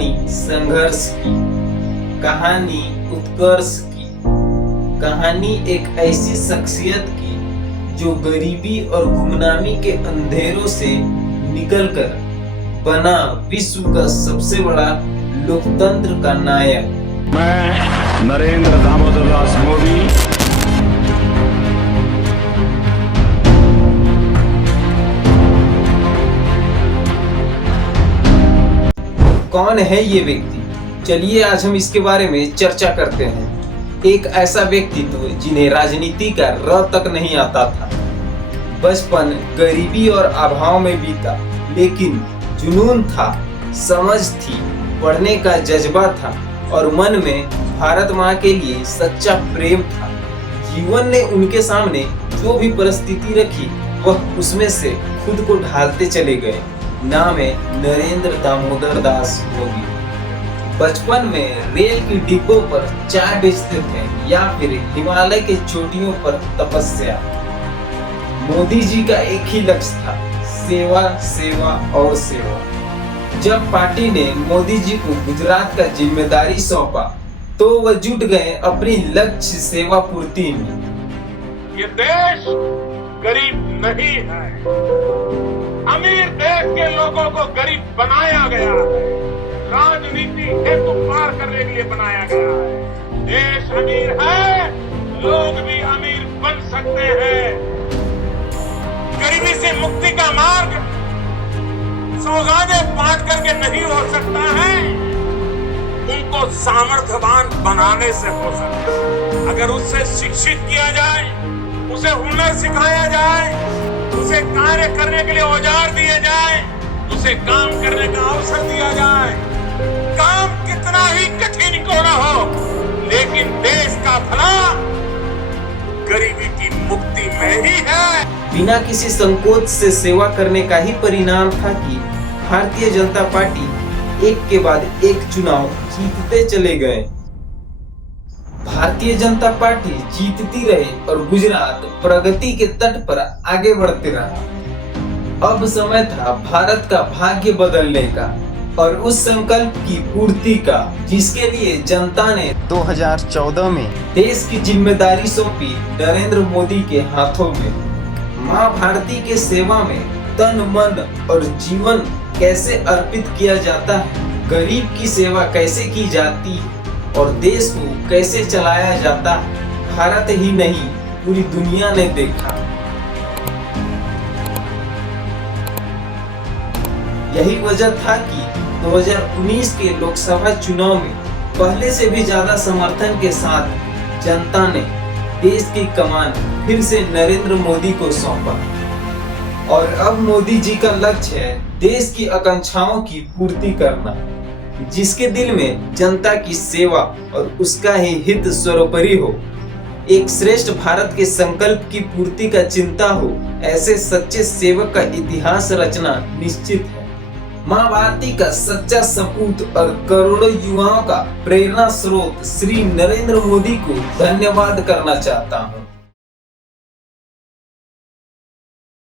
कहानी संघर्ष की, कहानी उत्कर्ष की, कहानी एक ऐसी शख्सियत की जो गरीबी और गुमनामी के अंधेरों से निकलकर बना विश्व का सबसे बड़ा लोकतंत्र का नायक। मैं नरेंद्र दामोदर दास मोदी कौन है ये व्यक्ति? चलिए आज हम इसके बारे में चर्चा करते हैं। एक ऐसा व्यक्तित्व जिन्हें राजनीति का र तक नहीं आता था। बचपन गरीबी और अभाव में बीता, लेकिन जुनून था, समझ थी, पढ़ने का जज्बा था और मन में भारत माँ के लिए सच्चा प्रेम था। जीवन ने उनके सामने जो भी परिस्थिति रखी वह उसमें से खुद को ढालते चले गए। नाम है नरेंद्र दामोदर दास मोदी। बचपन में रेल की डिब्बों पर चाय बेचते थे या फिर हिमालय के चोटियों पर तपस्या। मोदी जी का एक ही लक्ष्य था, सेवा सेवा और सेवा। जब पार्टी ने मोदी जी को गुजरात का जिम्मेदारी सौंपा तो वह जुट गए अपनी लक्ष्य सेवा पूर्ति में। ये देश गरीब नहीं है, अमीर देश के लोगों को गरीब बनाया गया है, राजनीति हेतु पार करने के लिए बनाया गया है। देश अमीर है, लोग भी अमीर बन सकते हैं। गरीबी से मुक्ति का मार्ग सौगातें बांट करके नहीं हो सकता है, उनको सामर्थ्यवान बनाने से हो सकता है। अगर उससे शिक्षित किया जाए, उसे हुनर सिखाया जाए, उसे कार्य करने के लिए औजार दिए जाए, उसे काम करने का अवसर दिया जाए। काम कितना ही कठिन क्यों न हो, लेकिन देश का भला गरीबी की मुक्ति में ही है। बिना किसी संकोच से सेवा करने का ही परिणाम था कि भारतीय जनता पार्टी एक के बाद एक चुनाव जीतते चले गए। भारतीय जनता पार्टी जीतती रही और गुजरात प्रगति के तट पर आगे बढ़ते रहा। अब समय था भारत का भाग्य बदलने का और उस संकल्प की पूर्ति का जिसके लिए जनता ने 2014 में देश की जिम्मेदारी सौंपी नरेंद्र मोदी के हाथों में। माँ भारती के सेवा में तन मन और जीवन कैसे अर्पित किया जाता है, गरीब की सेवा कैसे की जाती है और देश को कैसे चलाया जाता है, भारत ही नहीं पूरी दुनिया ने देखा। यही वजह था कि 2019 के लोकसभा चुनाव में पहले से भी ज्यादा समर्थन के साथ जनता ने देश की कमान फिर से नरेंद्र मोदी को सौंपा। और अब मोदी जी का लक्ष्य है देश की आकांक्षाओं की पूर्ति करना, जिसके दिल में जनता की सेवा और उसका ही हित सर्वोपरि हो, एक श्रेष्ठ भारत के संकल्प की पूर्ति का चिंता हो, ऐसे सच्चे सेवक का इतिहास रचना निश्चित है। माँ भारती का सच्चा सपूत और करोड़ों युवाओं का प्रेरणा स्रोत श्री नरेंद्र मोदी को धन्यवाद करना चाहता हूँ।